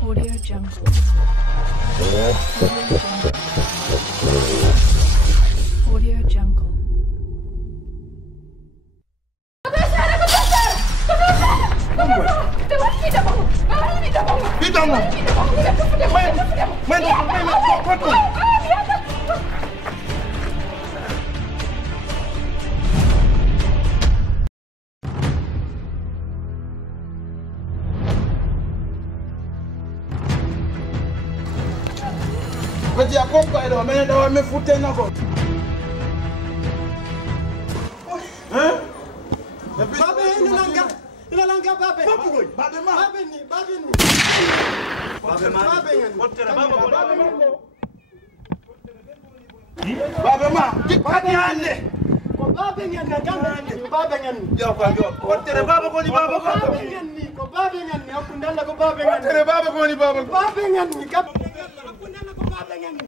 Audio Jungle. Audio Jungle. Mas a compra era mas ainda vai me fuder na boca. Hã? Babe, ina langa babe. Babe ma. Babe ni. Babe ma. Babe ma. Kati ande. Ko babe ngani gamba ni babe ngani. Yo. Tere baba ko ni baba ko. Babe ngani ko babe ngani akundala ko babe ngani. Tere baba ko ni baba ko. Babe ngani kap. Akundala ko babe ngani.